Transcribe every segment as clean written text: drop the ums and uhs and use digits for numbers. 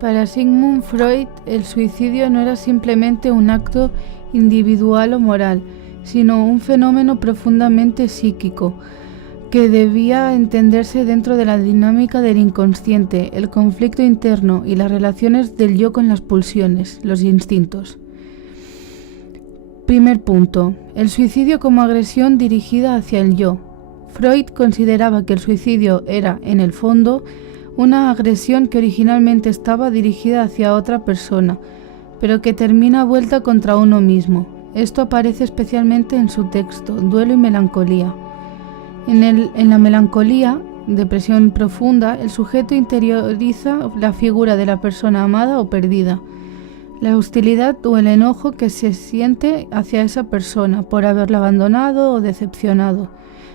Para Sigmund Freud, el suicidio no era simplemente un acto individual o moral, sino un fenómeno profundamente psíquico, que debía entenderse dentro de la dinámica del inconsciente, el conflicto interno y las relaciones del yo con las pulsiones, los instintos. Primer punto. El suicidio como agresión dirigida hacia el yo. Freud consideraba que el suicidio era, en el fondo, una agresión que originalmente estaba dirigida hacia otra persona, pero que termina vuelta contra uno mismo. Esto aparece especialmente en su texto, Duelo y melancolía. En la melancolía, depresión profunda, el sujeto interioriza la figura de la persona amada o perdida, la hostilidad o el enojo que se siente hacia esa persona por haberla abandonado o decepcionado.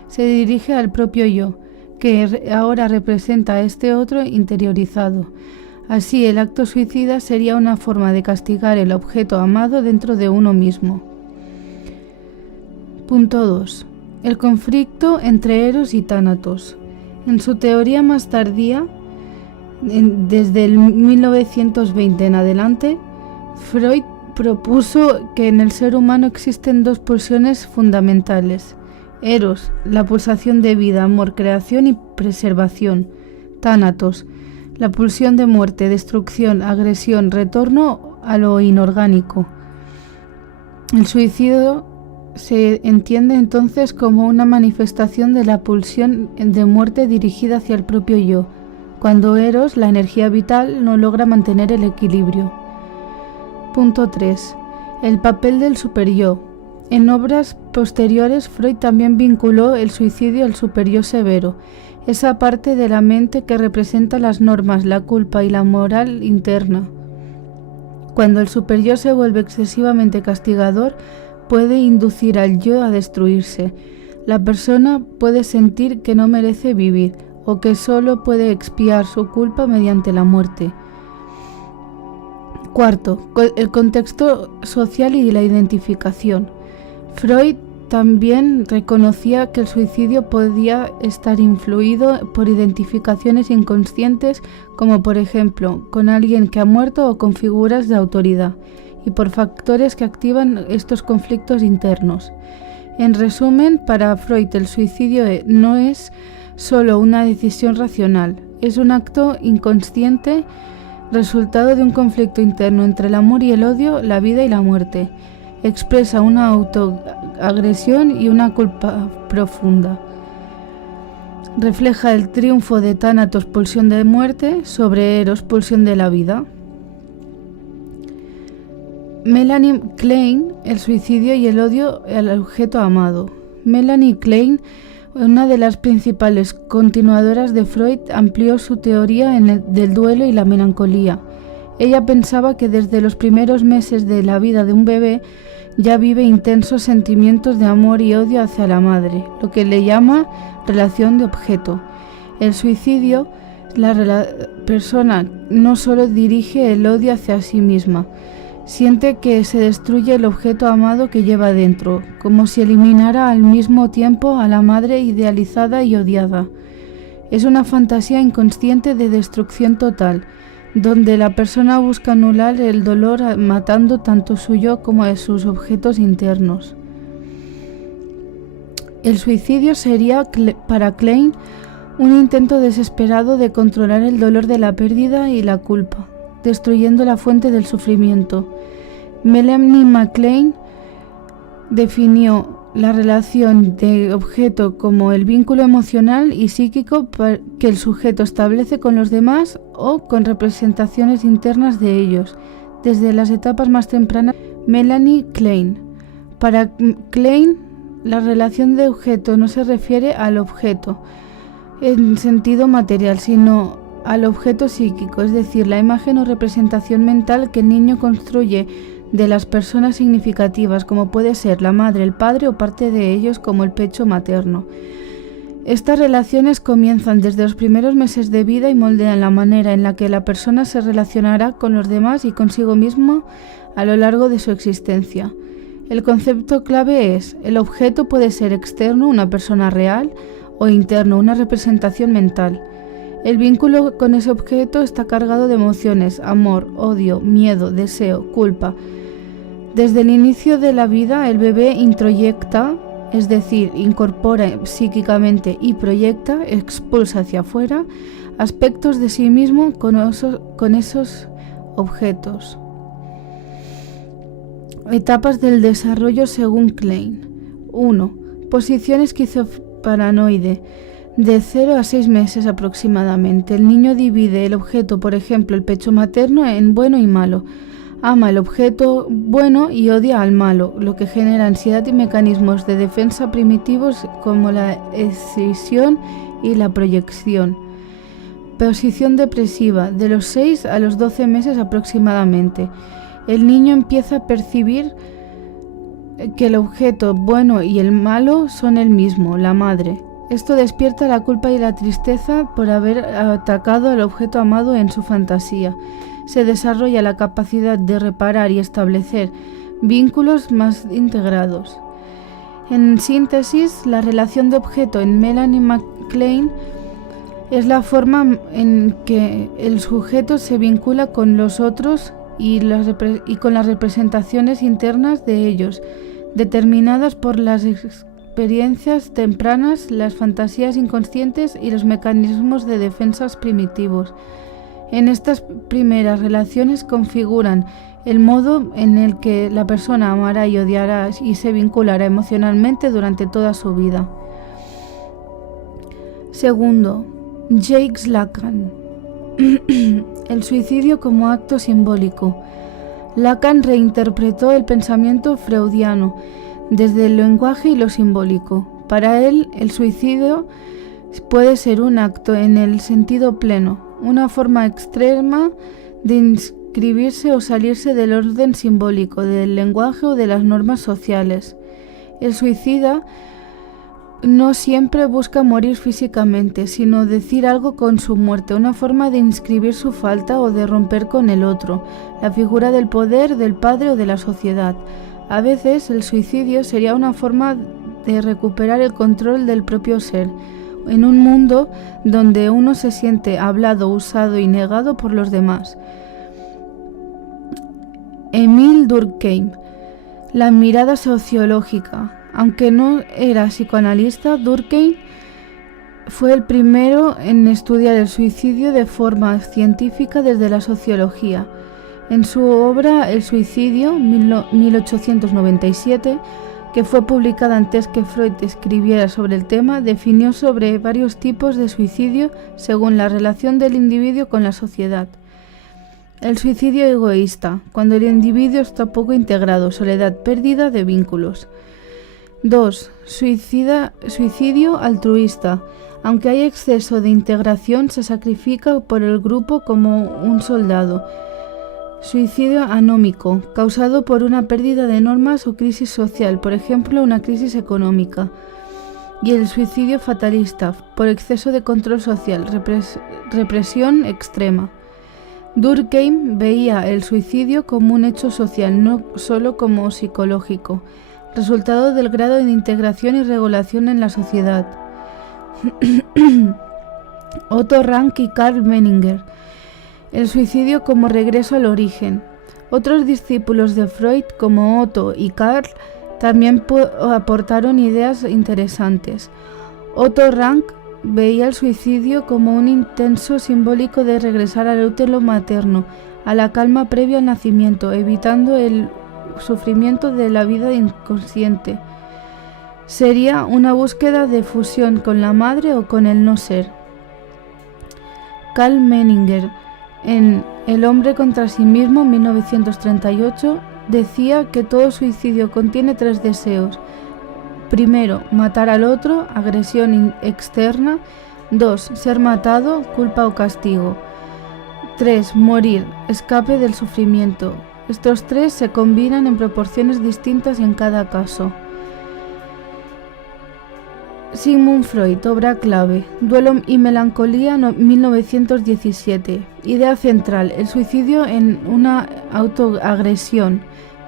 Se dirige al propio yo, que ahora representa a este otro interiorizado. Así, el acto suicida sería una forma de castigar el objeto amado dentro de uno mismo. Punto 2. El conflicto entre Eros y Tánatos. En su teoría más tardía, desde el 1920 en adelante, Freud propuso que en el ser humano existen dos pulsiones fundamentales. Eros, la pulsación de vida, amor, creación y preservación. Tánatos, la pulsión de muerte, destrucción, agresión, retorno a lo inorgánico. El suicidio se entiende entonces como una manifestación de la pulsión de muerte dirigida hacia el propio yo, cuando Eros, la energía vital, no logra mantener el equilibrio. Punto 3. El papel del superyo. En obras posteriores, Freud también vinculó el suicidio al superyo severo, esa parte de la mente que representa las normas, la culpa y la moral interna. Cuando el superyo se vuelve excesivamente castigador, puede inducir al yo a destruirse. La persona puede sentir que no merece vivir o que solo puede expiar su culpa mediante la muerte. Cuarto, el contexto social y la identificación. Freud también reconocía que el suicidio podía estar influido por identificaciones inconscientes, como por ejemplo con alguien que ha muerto o con figuras de autoridad, y por factores que activan estos conflictos internos. En resumen, para Freud el suicidio no es solo una decisión racional, es un acto inconsciente resultado de un conflicto interno entre el amor y el odio, la vida y la muerte. Expresa una autoagresión y una culpa profunda. Refleja el triunfo de Tánatos, pulsión de muerte, sobre Eros, pulsión de la vida. Melanie Klein, el suicidio y el odio al objeto amado. Melanie Klein, una de las principales continuadoras de Freud, amplió su teoría del duelo y la melancolía. Ella pensaba que desde los primeros meses de la vida de un bebé ya vive intensos sentimientos de amor y odio hacia la madre, lo que le llama relación de objeto. El suicidio, la persona no solo dirige el odio hacia sí misma, siente que se destruye el objeto amado que lleva dentro, como si eliminara al mismo tiempo a la madre idealizada y odiada. Es una fantasía inconsciente de destrucción total, donde la persona busca anular el dolor matando tanto su yo como a sus objetos internos. El suicidio sería para Klein un intento desesperado de controlar el dolor de la pérdida y la culpa, destruyendo la fuente del sufrimiento. Melanie McClain definió la relación de objeto como el vínculo emocional y psíquico que el sujeto establece con los demás o con representaciones internas de ellos, desde las etapas más tempranas. Melanie Klein. Para Klein, la relación de objeto no se refiere al objeto en sentido material, sino al objeto psíquico, es decir, la imagen o representación mental que el niño construye de las personas significativas, como puede ser la madre, el padre o parte de ellos como el pecho materno. Estas relaciones comienzan desde los primeros meses de vida y moldean la manera en la que la persona se relacionará con los demás y consigo mismo a lo largo de su existencia. El concepto clave es: el objeto puede ser externo, una persona real, o interno, una representación mental. El vínculo con ese objeto está cargado de emociones, amor, odio, miedo, deseo, culpa. Desde el inicio de la vida, el bebé introyecta, es decir, incorpora psíquicamente y proyecta, expulsa hacia afuera, aspectos de sí mismo con esos objetos. Etapas del desarrollo según Klein. 1. Posición esquizoparanoide. De 0 a 6 meses aproximadamente. El niño divide el objeto, por ejemplo, el pecho materno, en bueno y malo. Ama el objeto bueno y odia al malo, lo que genera ansiedad y mecanismos de defensa primitivos como la escisión y la proyección. Posición depresiva. De los 6 a los 12 meses aproximadamente. El niño empieza a percibir que el objeto bueno y el malo son el mismo, la madre. Esto despierta la culpa y la tristeza por haber atacado al objeto amado en su fantasía. Se desarrolla la capacidad de reparar y establecer vínculos más integrados. En síntesis, la relación de objeto en Melanie McClain es la forma en que el sujeto se vincula con los otros y con las representaciones internas de ellos, determinadas por las experiencias tempranas, las fantasías inconscientes y los mecanismos de defensas primitivos. En estas primeras relaciones configuran el modo en el que la persona amará y odiará y se vinculará emocionalmente durante toda su vida. Segundo, Jacques Lacan. El suicidio como acto simbólico. Lacan reinterpretó el pensamiento freudiano desde el lenguaje y lo simbólico. Para él, el suicidio puede ser un acto en el sentido pleno, una forma extrema de inscribirse o salirse del orden simbólico, del lenguaje o de las normas sociales. El suicida no siempre busca morir físicamente, sino decir algo con su muerte, una forma de inscribir su falta o de romper con el otro, la figura del poder, del padre o de la sociedad. A veces el suicidio sería una forma de recuperar el control del propio ser, en un mundo donde uno se siente hablado, usado y negado por los demás. Émile Durkheim. La mirada sociológica. Aunque no era psicoanalista, Durkheim fue el primero en estudiar el suicidio de forma científica desde la sociología. En su obra El suicidio, 1897, que fue publicada antes que Freud escribiera sobre el tema, definió sobre varios tipos de suicidio según la relación del individuo con la sociedad. El suicidio egoísta, cuando el individuo está poco integrado, soledad, pérdida de vínculos. 2. Suicidio altruista. Aunque hay exceso de integración, se sacrifica por el grupo como un soldado. Suicidio anómico, causado por una pérdida de normas o crisis social, por ejemplo, una crisis económica. Y el suicidio fatalista, por exceso de control social, represión extrema. Durkheim veía el suicidio como un hecho social, no solo como psicológico, resultado del grado de integración y regulación en la sociedad. Otto Rank y Karl Menninger. El suicidio como regreso al origen. Otros discípulos de Freud, como Otto y Karl, también aportaron ideas interesantes. Otto Rank veía el suicidio como un intento simbólico de regresar al útero materno, a la calma previa al nacimiento, evitando el sufrimiento de la vida inconsciente. Sería una búsqueda de fusión con la madre o con el no ser. Karl Menninger, en El hombre contra sí mismo, 1938, decía que todo suicidio contiene 3 deseos. Primero, matar al otro, agresión externa. 2, ser matado, culpa o castigo. 3, morir, escape del sufrimiento. Estos 3 se combinan en proporciones distintas en cada caso. Sigmund Freud, obra clave. Duelo y melancolía, 1917. Idea central: el suicidio en una autoagresión.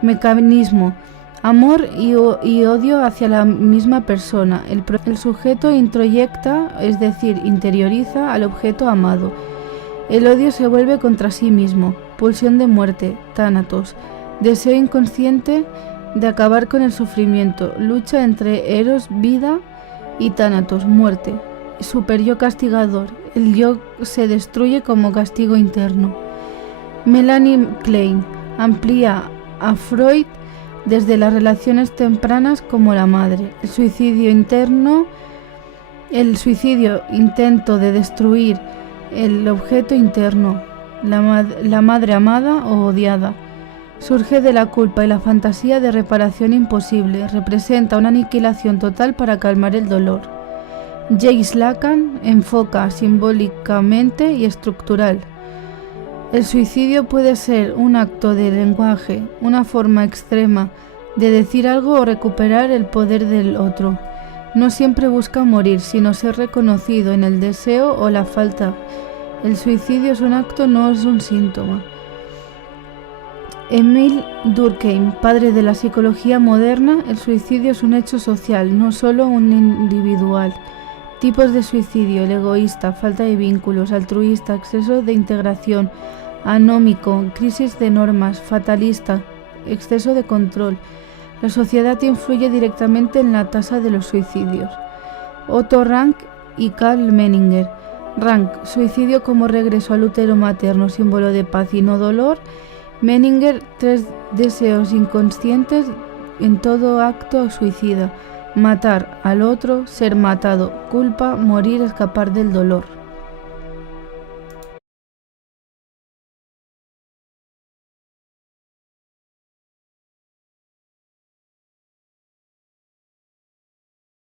Mecanismo: Amor y odio hacia la misma persona. El sujeto introyecta, es decir, interioriza al objeto amado. El odio se vuelve contra sí mismo. Pulsión de muerte, tánatos. Deseo inconsciente de acabar con el sufrimiento. Lucha entre Eros, vida, y tánatos, muerte. Super-yo castigador. El yo se destruye como castigo interno. Melanie Klein amplía a Freud desde las relaciones tempranas como la madre. El suicidio intento de destruir el objeto interno, la madre amada o odiada. Surge de la culpa y la fantasía de reparación imposible. Representa una aniquilación total para calmar el dolor. Jacques Lacan enfoca simbólicamente y estructural. El suicidio puede ser un acto de lenguaje, una forma extrema de decir algo o recuperar el poder del otro. No siempre busca morir, sino ser reconocido en el deseo o la falta. El suicidio es un acto, no es un síntoma. Emile Durkheim, padre de la psicología moderna, el suicidio es un hecho social, no solo un individual. Tipos de suicidio: el egoísta, falta de vínculos; altruista, exceso de integración; anómico, crisis de normas; fatalista, exceso de control. La sociedad influye directamente en la tasa de los suicidios. Otto Rank y Karl Menninger. Rank, suicidio como regreso al útero materno, símbolo de paz y no dolor. Menninger, 3 deseos inconscientes en todo acto suicida: matar al otro, ser matado, culpa, morir, escapar del dolor.